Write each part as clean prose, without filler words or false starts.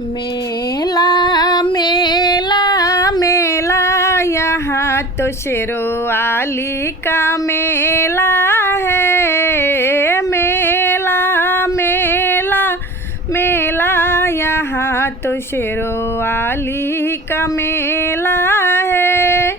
मेला मेला मेला यहाँ तो शेरवाली का मेला है। मेला मेला मेला यहाँ तो शेरवाली का मेला है।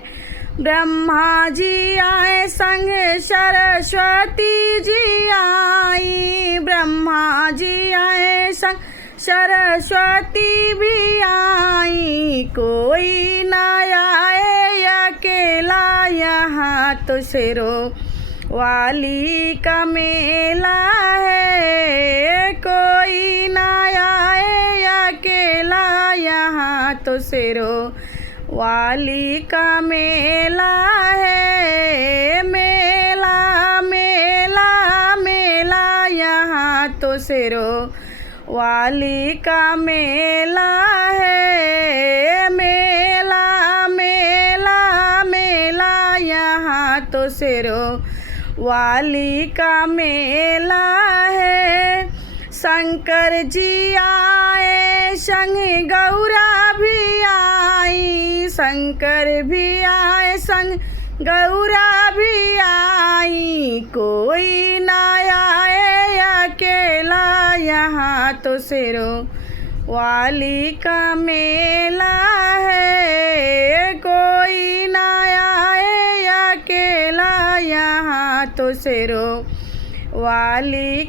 ब्रह्मा जी आए संग सरस्वती जी आई। ब्रह्मा जी आए संग सरस्वती भी आई। कोई ना आए अकेला यहाँ तो शेरवाली का मेला है। कोई ना आए अकेला यहाँ तो शेरवाली का मेला है। मेला मेला मेला यहाँ तो शेरवाली का मेला है। मेला मेला मेला यहाँ तो शेरवाली का मेला है। शंकर जी आए संग गौरा भी आई। शंकर भी आए संग गौरा भी आई। कोई ना आए अकेला यहाँ तो शेरवाली का मेला है। कोई ना आए अकेला यहाँ तो शेरवाली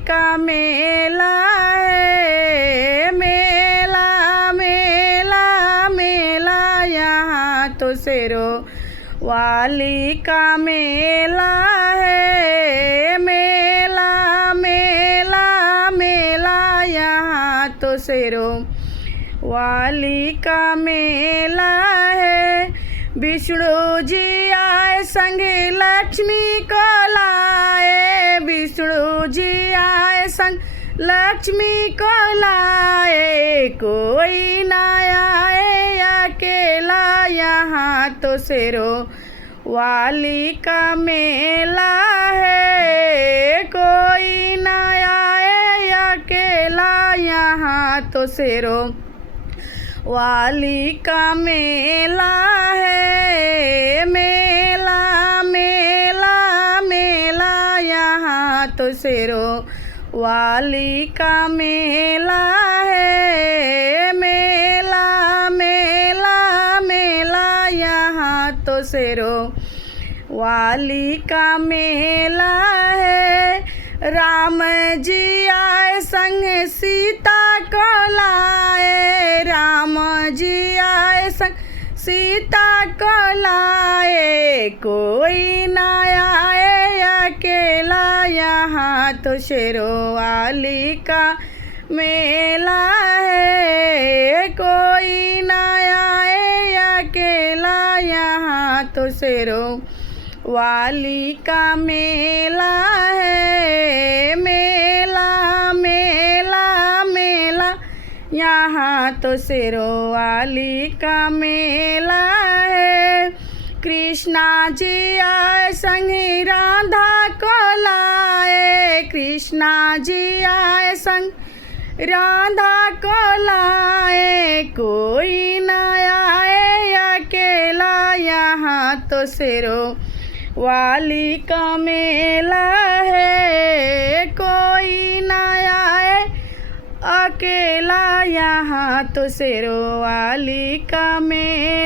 का मेला है। मेला मेला मेला यहाँ तो शेरवाली का मेला है। मेला मेला मेला यहाँ तो शेरवाली का मेला है। विष्णु जी आए संग लक्ष्मी को लाए। विष्णु जी आए संग लक्ष्मी को लाए। कोई ना आए अकेला यहाँ तो शेरवाली का मेला है। कोई ना आए अकेला यहाँ तो शेरवाली का मेला है। मेला मेला मेला यहाँ तो शेरवाली का मेला है। मेला मेला मेला यहाँ तो शेरवाली का मेला है। राम जी आए संग सीता को लाए। राम जी आए संग सीता को लाए। कोई ना आए अकेला यहाँ तो शेरवाली का मेला है। कोई ना आए अकेला यहाँ तो शेरवाली का मेला है। मेला मेला मेला यहाँ तो शेरवाली का मेला है। कृष्णा जी आए संग राधा को लाए। कृष्णा जी आए संग राधा को लाए। कोई ना आए अकेला यहाँ तो शेरवाली का मेला है। कोई ना आए अकेला यहाँ तो शेरवाली का मेला